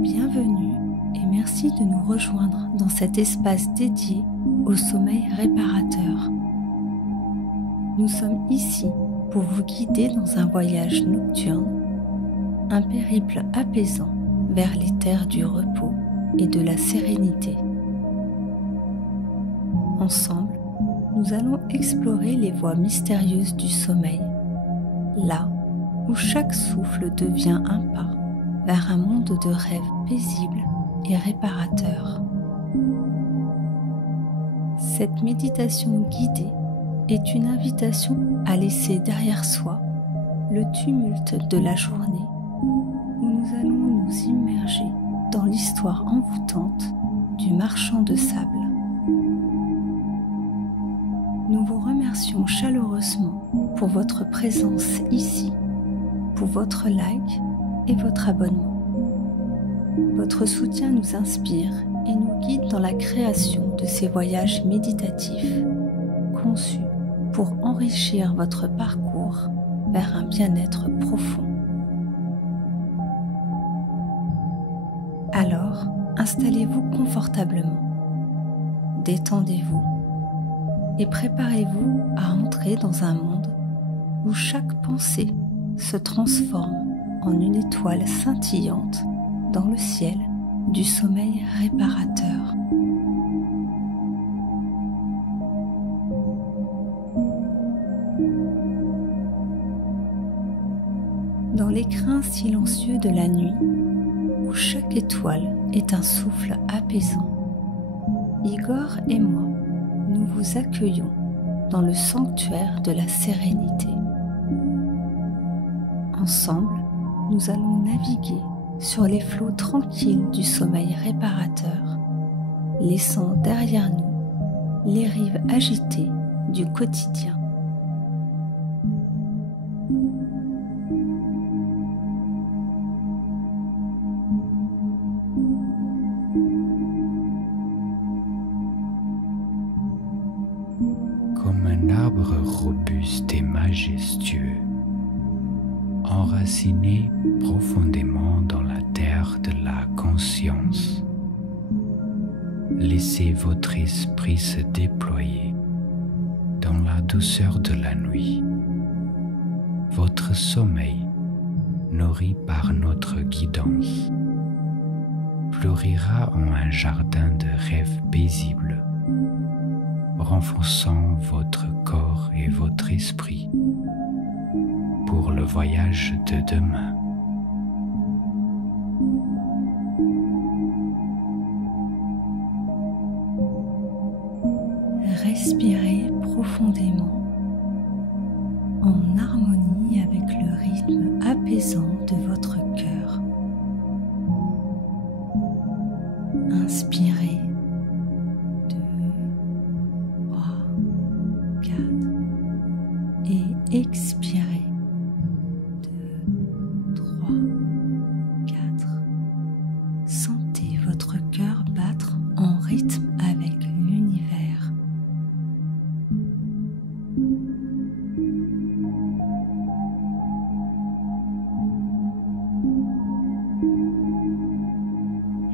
Bienvenue et merci de nous rejoindre dans cet espace dédié au sommeil réparateur. Nous sommes ici pour vous guider dans un voyage nocturne, un périple apaisant vers les terres du repos et de la sérénité. Ensemble, nous allons explorer les voies mystérieuses du sommeil, là où chaque souffle devient un pas vers un monde de rêves paisibles et réparateurs. Cette méditation guidée est une invitation à laisser derrière soi le tumulte de la journée où nous allons nous immerger dans l'histoire envoûtante du marchand de sable. Nous vous remercions chaleureusement pour votre présence ici, pour votre like et votre abonnement. Votre soutien nous inspire et nous guide dans la création de ces voyages méditatifs conçus pour enrichir votre parcours vers un bien-être profond. Alors, installez-vous confortablement, détendez-vous et préparez-vous à entrer dans un monde où chaque pensée se transforme en une étoile scintillante dans le ciel du sommeil réparateur. Dans l'écrin silencieux de la nuit, où chaque étoile est un souffle apaisant, Igor et moi, nous vous accueillons dans le sanctuaire de la sérénité. Ensemble, nous allons naviguer sur les flots tranquilles du sommeil réparateur, laissant derrière nous les rives agitées du quotidien. Comme un arbre robuste et majestueux, enraciné profondément dans la terre de la conscience, laissez votre esprit se déployer dans la douceur de la nuit. Votre sommeil, nourri par notre guidance, fleurira en un jardin de rêves paisibles, renforçant votre corps et votre esprit pour le voyage de demain. Respirez profondément en harmonie avec le rythme apaisant de votre cœur. Inspirez 2, 3, 4 et expirez 2, 3, 4. Sentez votre cœur battre en rythme avec l'univers.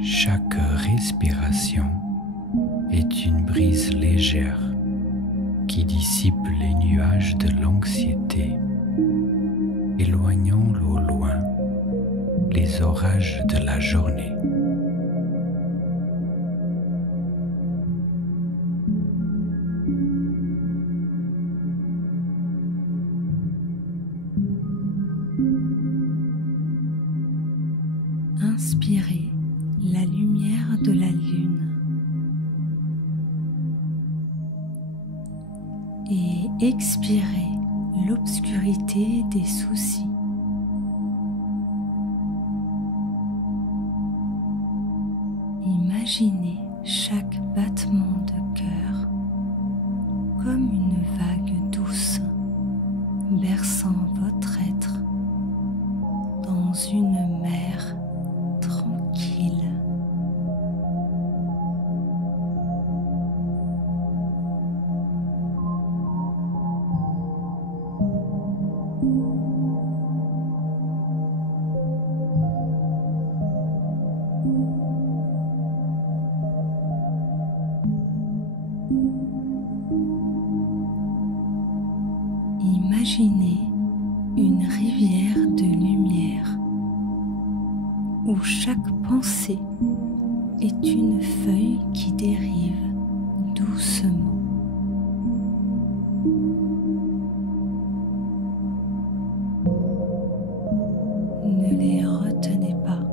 Chaque respiration est une brise légère qui dissipe les nuages de l'anxiété, éloignant au loin les orages de la journée. Inspirez la lumière de la lune et expirez l'obscurité des soucis. Imaginez chaque battement de cœur comme une vague douce berçant votre être dans une mer tranquille. où chaque pensée est une feuille qui dérive doucement. Ne les retenez pas,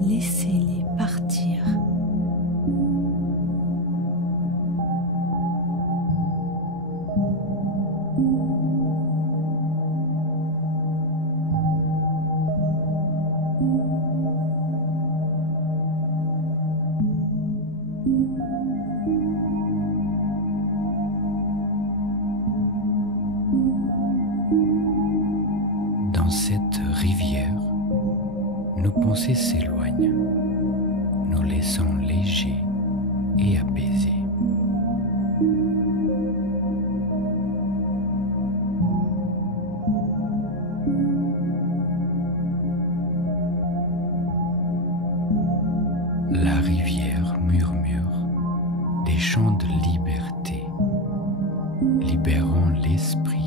laissez-les partir. Dans cette rivière, nos pensées s'éloignent, nous laissant légers et apaisés. La rivière murmure des chants de liberté, libérant l'esprit.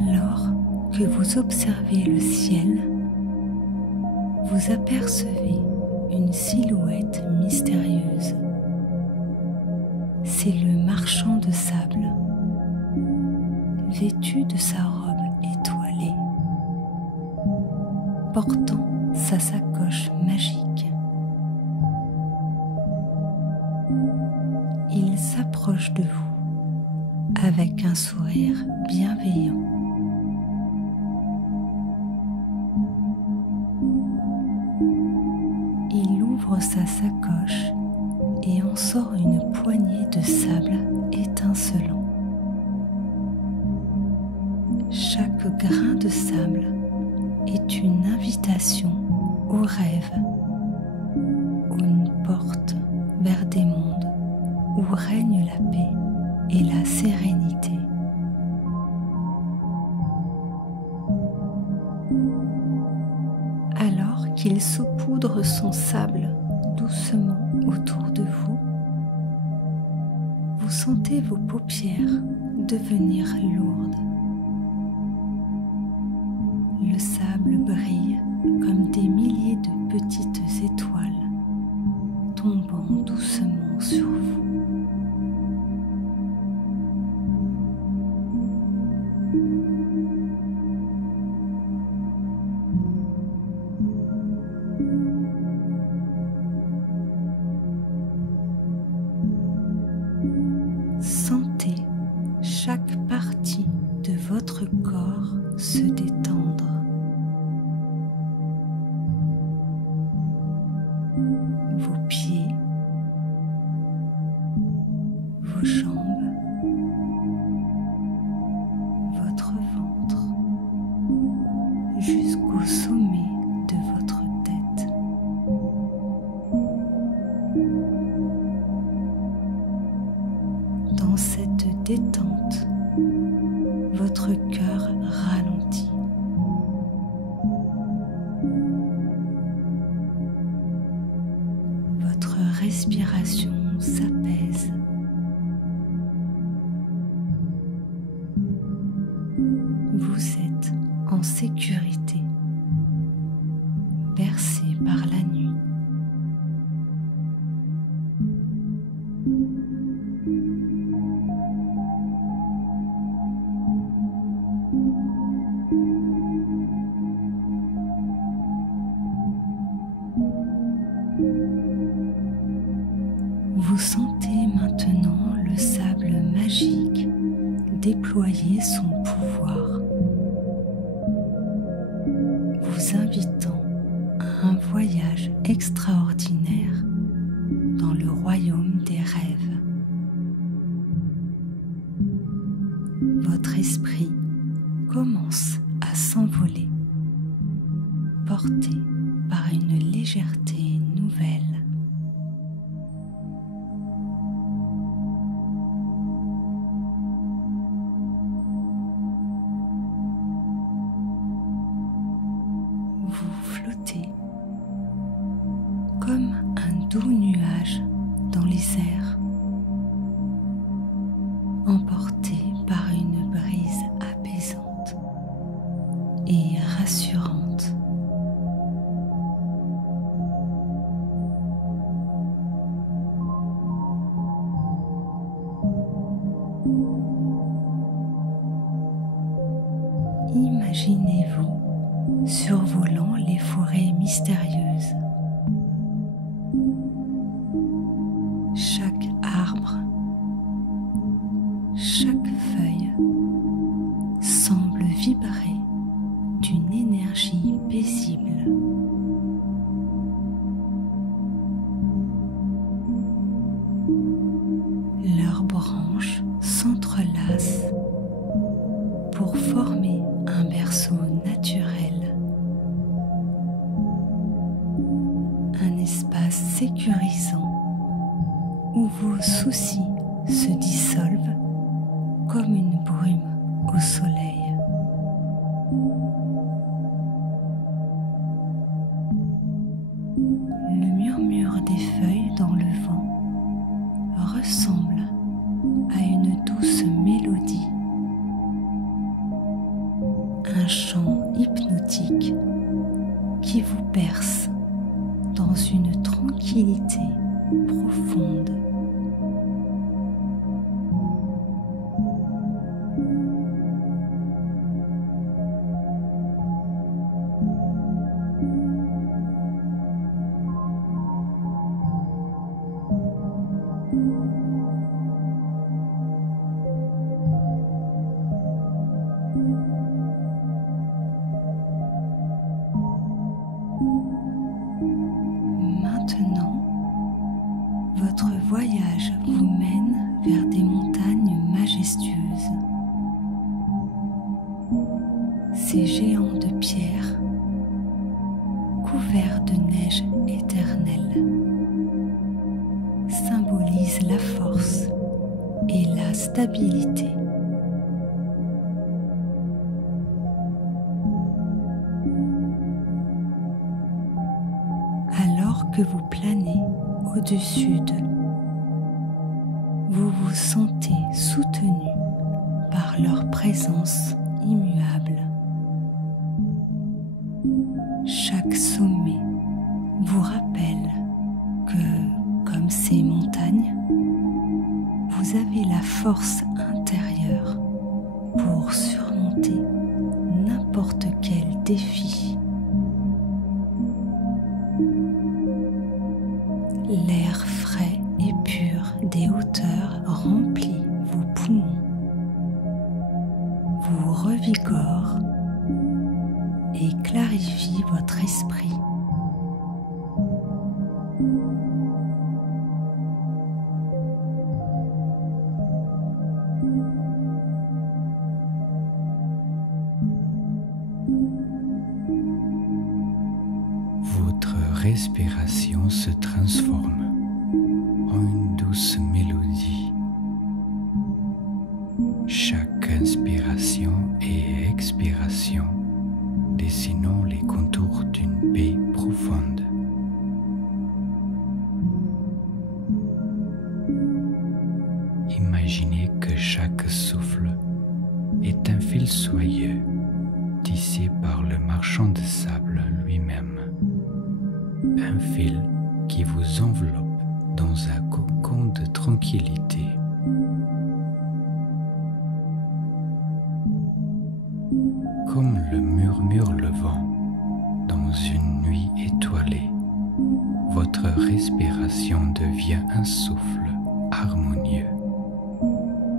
Alors que vous observez le ciel, vous apercevez une silhouette mystérieuse. C'est le marchand de sable, vêtu de sa robe étoilée, portant sa sacoche magique. Il s'approche de vous avec un sourire bienveillant. Il ouvre sa sacoche et en sort une poignée de sable étincelant. Chaque grain de sable est une invitation au rêve, ou une porte vers des mondes où règne la paix et la sérénité. Alors qu'il saupoudre son sable doucement autour de vous, vous sentez vos paupières devenir lourdes. Le sable brille comme des milliers de petites étoiles tombant doucement sur vous. Sentez chaque partie de votre corps se détendre. Vos pieds, vos jambes, votre ventre, jusqu'au sommet de votre tête. Dans cette détente, votre cœur ralentit. Votre respiration s'apaise. Vous êtes en sécurité, bercé par la nuit. Vous sentez maintenant le sable magique déployer son pouvoir, vous invitant à un voyage extraordinaire dans le royaume des rêves. Votre esprit commence à s'envoler, porté par une légèreté nouvelle. emporté par une brise apaisante et rassurante. Imaginez-vous survolant les forêts mystérieuses. Chaque arbre, chaque feuille semble vibrer d'une énergie paisible. Leurs branches s'entrelacent pour former un berceau naturel, un espace sécurisant où vos soucis se dissolvent comme une brume au soleil. Le murmure des feuilles dans le vent ressemble à une douce mélodie, un chant hypnotique qui vous berce dans une tranquillité profonde. Maintenant, votre voyage vous mène vers des montagnes majestueuses. Ces géants de pierre, couverts de neige éternelle, symbolisent la force et la stabilité. Alors que vous planez au-dessus d'eux, vous vous sentez soutenu par leur présence immuable. Chaque sommet vous rappelle que, comme ces montagnes, vous avez la force intérieure pour surmonter n'importe quel défi. L'air frais et pur des hauteurs remplit vos poumons, vous revigore et clarifie votre esprit. Votre respiration se transforme en une douce mélodie. Chaque inspiration et expiration dessinant les contours d'une paix profonde. Imaginez que chaque souffle est un fil soyeux tissé par le marchand de sable lui-même. Un fil qui vous enveloppe dans un cocon de tranquillité. Comme le murmure le vent dans une nuit étoilée, votre respiration devient un souffle harmonieux,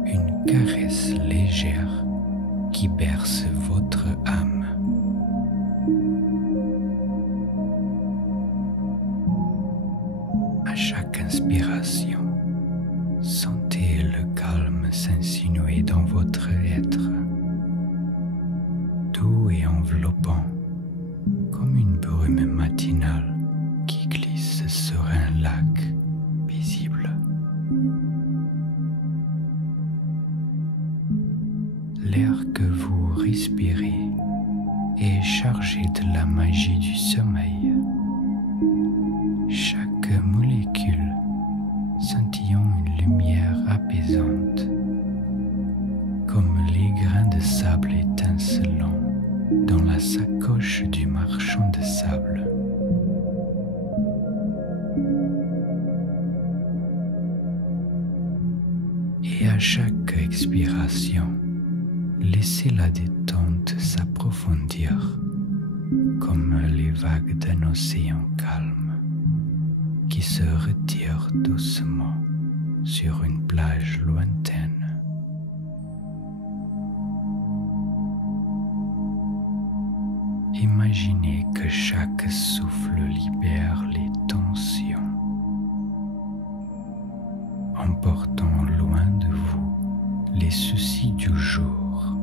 une caresse légère qui berce votre âme. À chaque inspiration, sentez le calme s'insinuer dans votre être, doux et enveloppant, comme une brume matinale qui glisse sur un lac paisible. L'air que vous respirez est chargé de la magie du sommeil. Chaque molécule scintillant une lumière apaisante étincelant dans la sacoche du marchand de sable. Et à chaque expiration, laissez la détente s'approfondir comme les vagues d'un océan calme qui se retire doucement sur une plage lointaine. Imaginez que chaque souffle libère les tensions, emportant loin de vous les soucis du jour,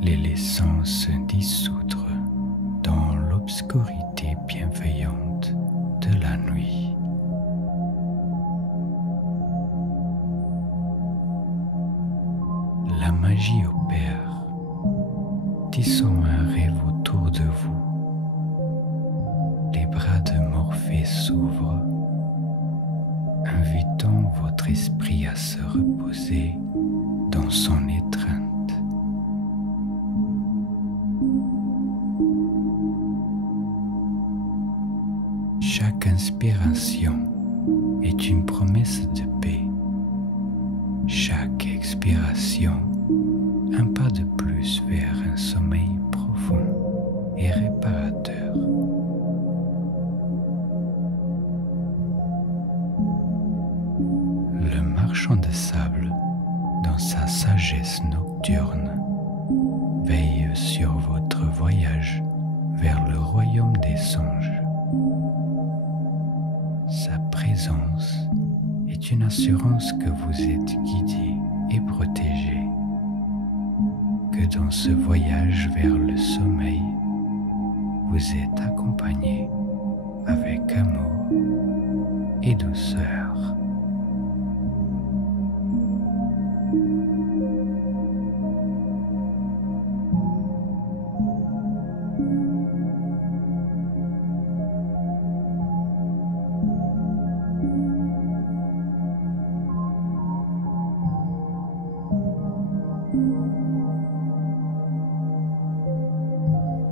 les laissant se dissoudre dans l'obscurité bienveillante de la nuit. La magie opère, tissant un rêve autour de vous. Les bras de Morphée s'ouvrent, invitant votre esprit à se reposer dans son étreinte. Chaque inspiration est une promesse de paix. Chaque expiration, un pas de plus vers un sommeil profond et réparateur. Le marchand de sable, dans sa sagesse nocturne, veille sur votre voyage vers le royaume des songes. Sa présence est une assurance que vous êtes guidé et protégé, que dans ce voyage vers le sommeil, vous êtes accompagné avec amour et douceur.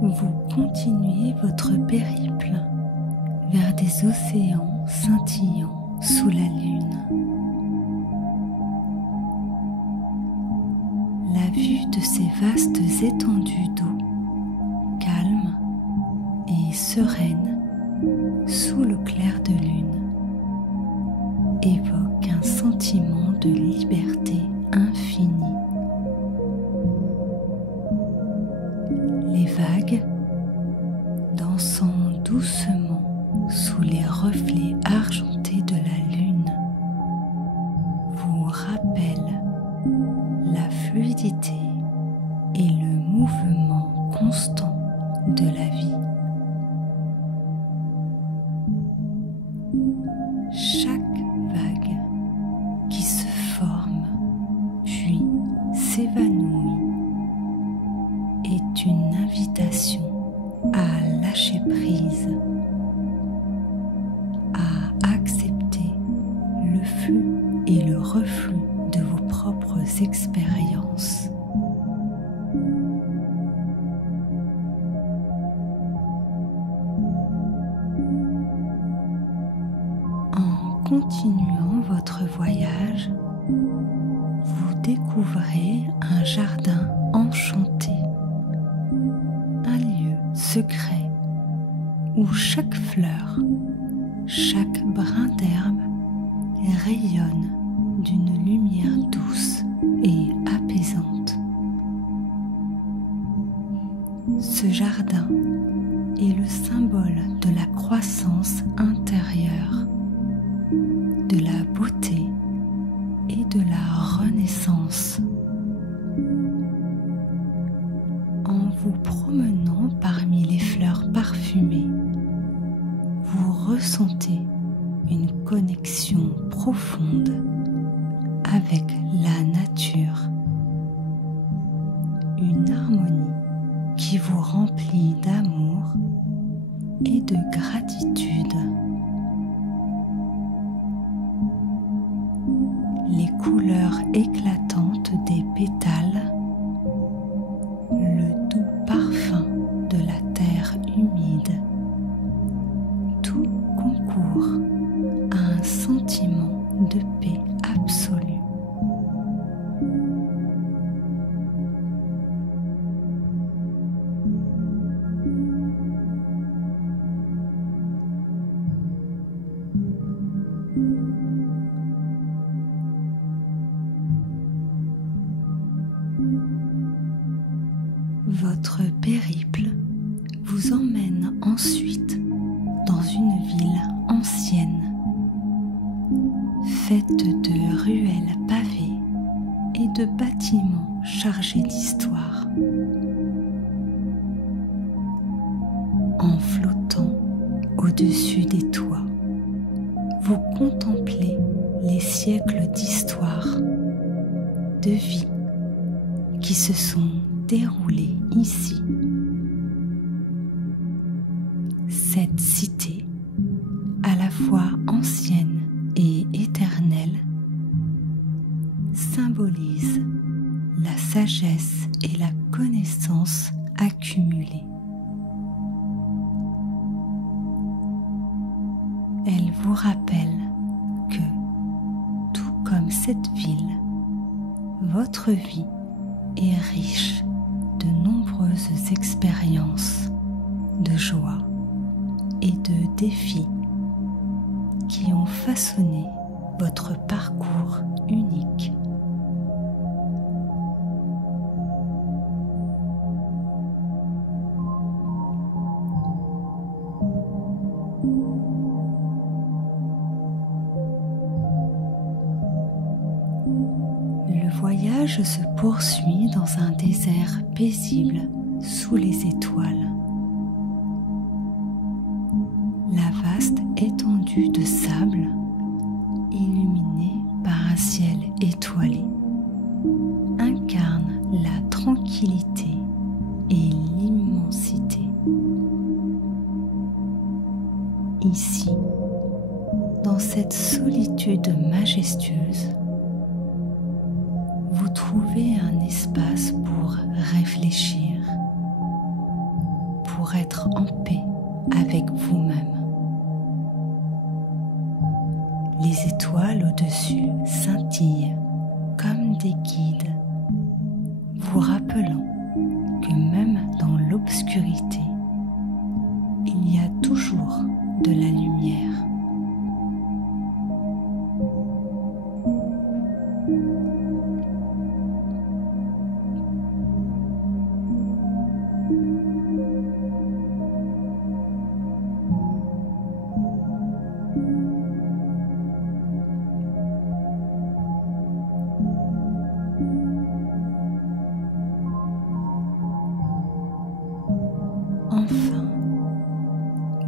Vous continuez votre périple vers des océans scintillants sous la lune. La vue de ces vastes étendues d'eau, calmes et sereines sous le clair de lune, évoque un sentiment de liberté infinie. Les vagues, dansant doucement sous les reflets argentés de la lune, vous rappellent la fluidité et le mouvement constant de la vie. Chaque vague qui se forme puis s'évanouit est une invitation à lâcher prise, à accepter le flux et le reflux de vos propres expériences. En continuant votre voyage, vous découvrez un jardin enchanté, un lieu secret où chaque fleur, chaque brin d'herbe rayonne d'une lumière douce et apaisante. Ce jardin est le symbole de la croissance intérieure, de la beauté et de la renaissance. En vous promenant parmi les fleurs parfumées, vous ressentez une connexion profonde avec la nature, une harmonie qui vous remplit d'amour et de gratitude. Les couleurs éclatantes des pétales Votre périple vous emmène ensuite dans une ville ancienne, faite de ruelles pavées et de bâtiments chargés d'histoire. En flottant au-dessus des toits, vous contemplez les siècles d'histoire, de vie qui se sont déroulés ici. Cette cité, à la fois ancienne et éternelle, symbolise la sagesse et la connaissance accumulées. Elle vous rappelle que, tout comme cette ville, votre vie est riche de nombreuses expériences, de joie et de défis qui ont façonné votre parcours unique. Le voyage se poursuit dans un désert paisible sous les étoiles. La vaste étendue de sable, illuminée par un ciel étoilé, incarne la tranquillité et l'immensité. Ici, dans cette solitude majestueuse, vous trouvez un espace pour réfléchir, pour être en paix avec vous-même. Les étoiles au-dessus scintillent comme des guides, vous rappelant que même dans l'obscurité, il y a toujours de la lumière. Enfin,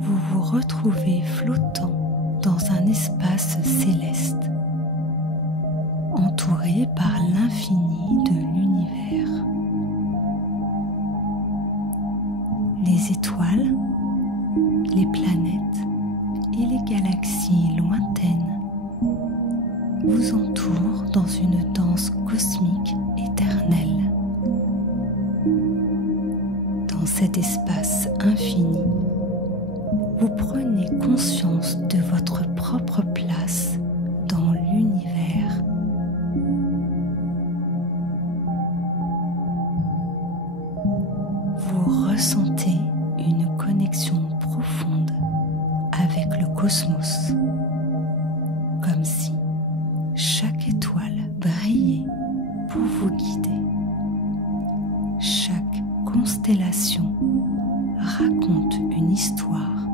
vous vous retrouvez flottant dans un espace céleste, entouré par l'infini de l'univers. Les étoiles, les planètes et les galaxies lointaines vous entourent dans une danse cosmique éternelle. Dans cet espace infini, vous prenez conscience de votre propre place dans l'univers. Vous ressentez une connexion profonde avec le cosmos, comme si chaque étoile brillait pour vous guider. Chaque constellation raconte une histoire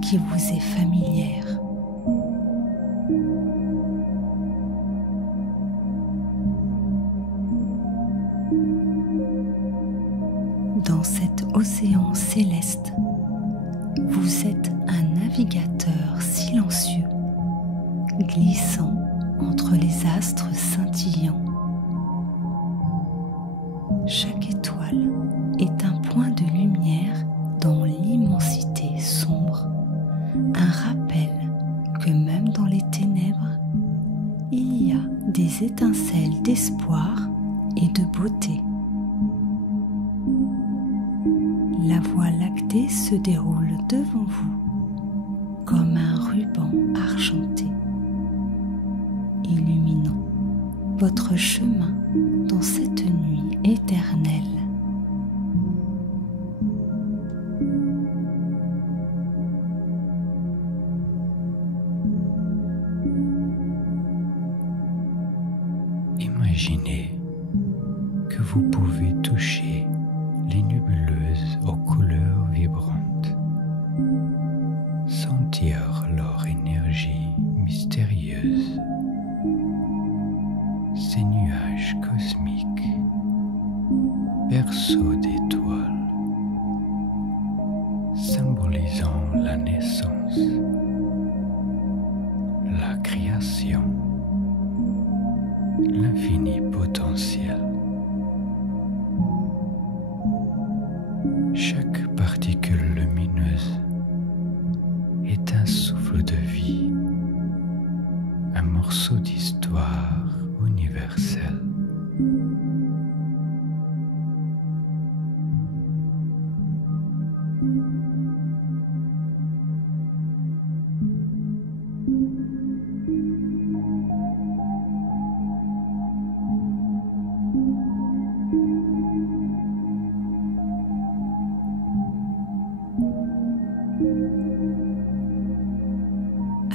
qui vous est familière. Dans cet océan céleste, vous êtes un navigateur silencieux, glissant entre les astres scintillants. Chaque étoile est un point de lumière dans l'immensité sombre, un rappel que même dans les ténèbres, il y a des étincelles d'espoir et de beauté. La Voie lactée se déroule devant vous comme un ruban argenté, illuminant votre chemin dans cette nuit éternelle. Imaginez que vous pouvez toucher les nébuleuses aux couleurs vibrantes, sentir leur énergie mystérieuse, ces nuages cosmiques, berceaux d'étoiles, symbolisant la naissance, la création, l'infini potentiel. Chaque particule lumineuse est un souffle de vie, un morceau d'histoire universelle.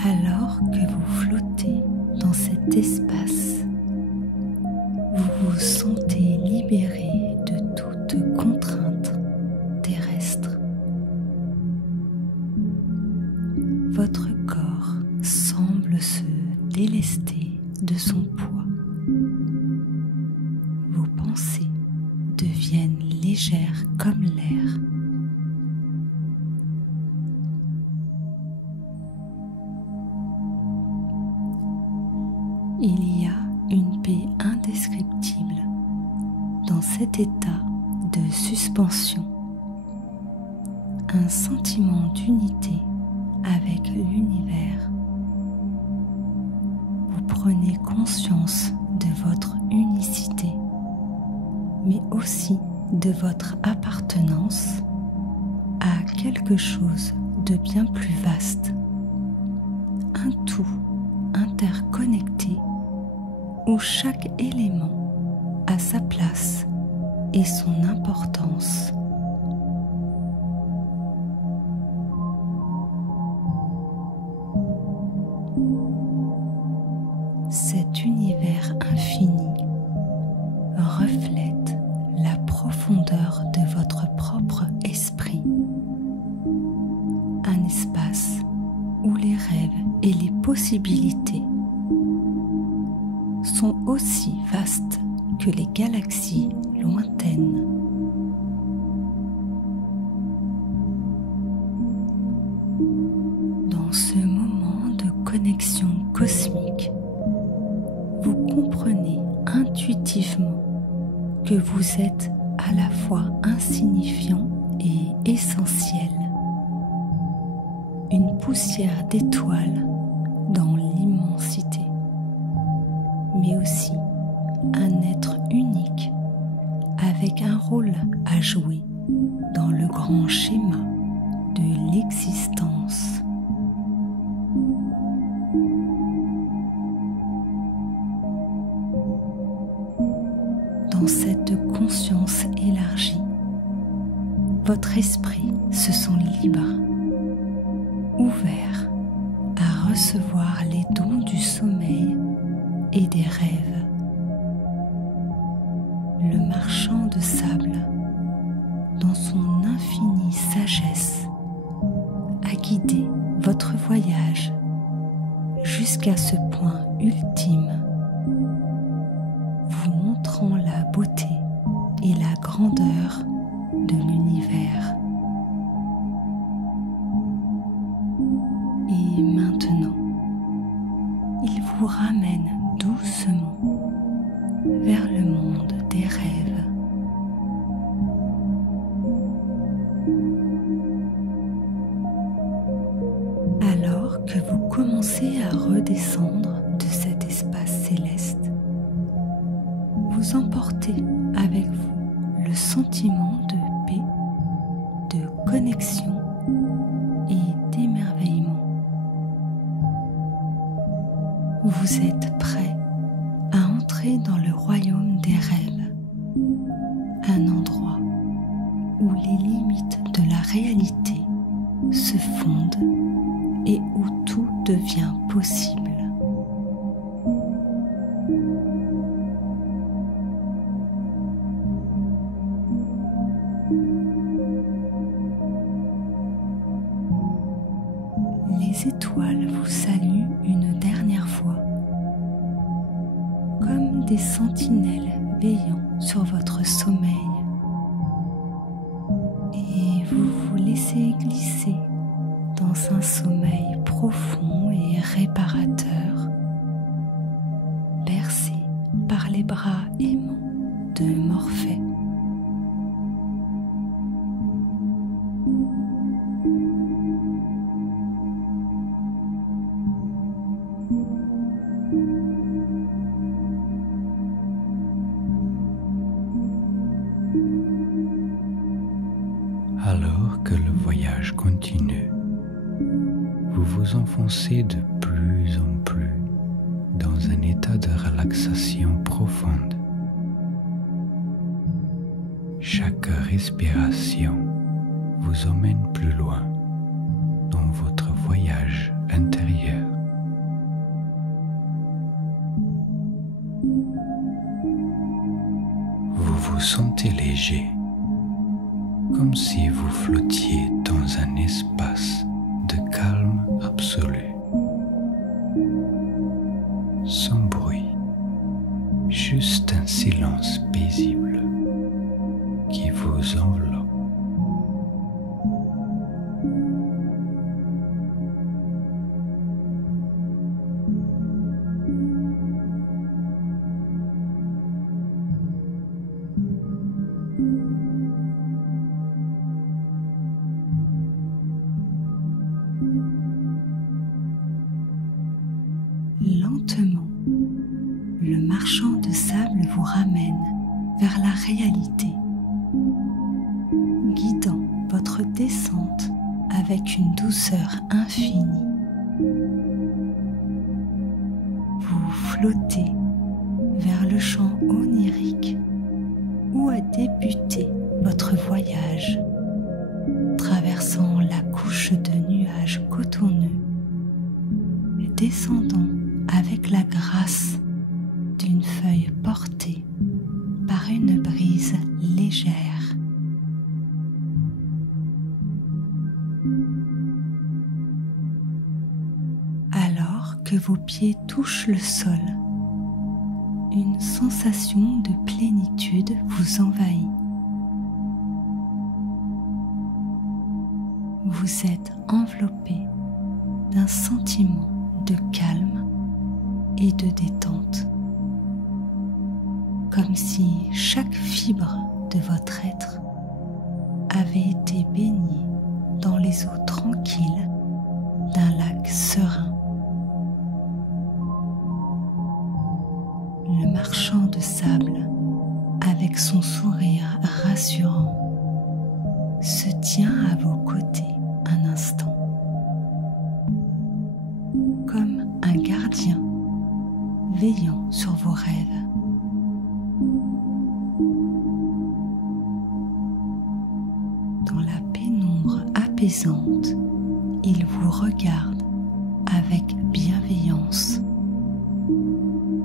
Alors que vous flottez dans cet espace, vous vous sentez libéré de toute contrainte terrestre. Votre corps semble se délester de son poids. Vos pensées deviennent légères comme l'air. Il y a une paix indescriptible dans cet état de suspension, un sentiment d'unité avec l'univers. Vous prenez conscience de votre unicité, mais aussi de votre appartenance à quelque chose de bien plus vaste, un tout interconnecté où chaque élément a sa place et son importance. Cet univers infini reflète la profondeur de votre propre esprit, un espace où les rêves et les possibilités sont aussi vastes que les galaxies lointaines. Dans ce moment de connexion cosmique, vous comprenez intuitivement que vous êtes à la fois insignifiant et essentiel, une poussière d'étoiles dans l'immensité, mais aussi un être unique avec un rôle à jouer dans le grand schéma de l'existence. Dans cette conscience élargie, votre esprit se sent libre, ouvert à recevoir les dons du sommeil et des rêves. Le marchand de sable, dans son infinie sagesse, a guidé votre voyage jusqu'à ce point ultime, vous montrant la beauté et la grandeur de l'univers. Et maintenant, il vous ramène doucement vers le monde des rêves. Alors que vous commencez à redescendre de cet espace céleste, vous emportez avec vous le sentiment de paix, de connexion et d'émerveillement. Vous êtes prêt à entrer dans le royaume des rêves, un endroit où les limites de la réalité se fondent et où tout devient possible. étoiles vous saluent une dernière fois, comme des sentinelles veillant sur votre sommeil. Et vous vous laissez glisser dans un sommeil profond et réparateur, bercé par les bras aimants de Morphée. Alors que le voyage continue, vous vous enfoncez de plus en plus dans un état de relaxation profonde. Chaque respiration vous emmène plus loin dans votre voyage intérieur. Vous vous sentez léger, comme si vous flottiez dans un espace de calme absolu, sans bruit, juste un silence paisible qui vous enveloppe. Lentement, le marchand de sable vous ramène vers la réalité, guidant votre descente avec une douceur infinie. Vous flottez vers le champ onirique où a débuté votre voyage, traversant la couche de nuages cotonneux, descendant avec la grâce d'une feuille portée par une brise légère. Alors que vos pieds touchent le sol, une sensation de plénitude vous envahit. Vous êtes enveloppé d'un sentiment de calme et de détente, comme si chaque fibre de votre être avait été baignée dans les eaux tranquilles d'un lac serein. Le marchand de sable, avec son sourire rassurant, se tient à vos côtés un instant, comme un gardien veillant sur vos rêves. Dans la pénombre apaisante, il vous regarde avec bienveillance,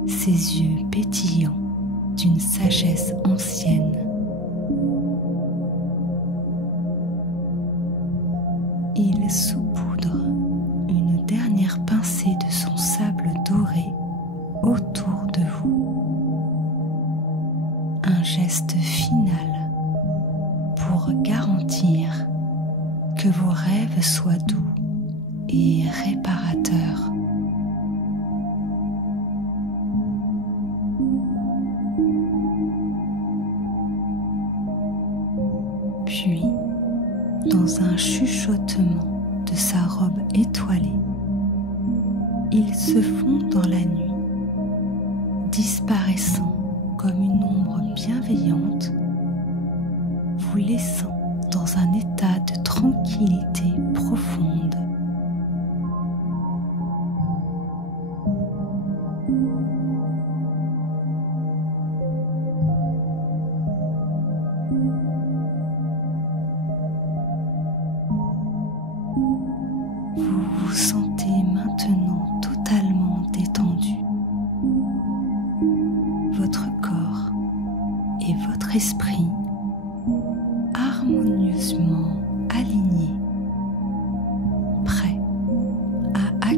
ses yeux pétillants d'une sagesse ancienne. Il saupoudre une dernière pincée de son sable doré autour de vous. Un geste final pour garantir que vos rêves soient doux et réparateurs. Puis, dans un chuchotement de sa robe étoilée, il se fond dans la nuit, disparaissant comme une ombre bienveillante, vous laissant dans un état de tranquillité profonde. Vous vous sentez maintenant totalement détendu. Votre corps et votre esprit harmonieusement alignés, prêts à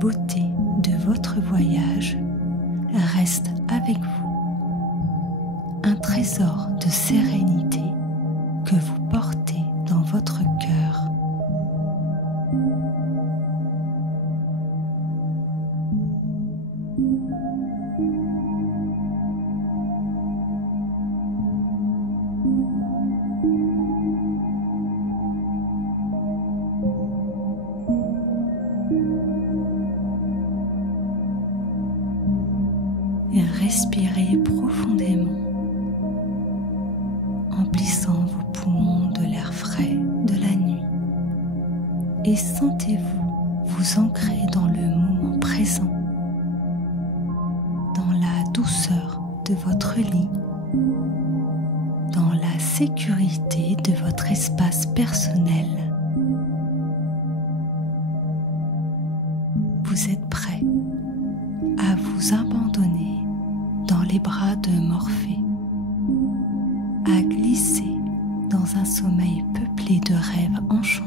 beauté de votre voyage reste avec vous, un trésor de sérénité que vous portez dans votre cœur. Et respirez profondément, emplissant vos poumons de l'air frais de la nuit, et sentez-vous vous ancrer dans le moment présent, dans la douceur de votre lit, dans la sécurité de votre espace personnel. Vous êtes prêt à vous abandonner dans les bras de Morphée, à glisser dans un sommeil peuplé de rêves enchantés.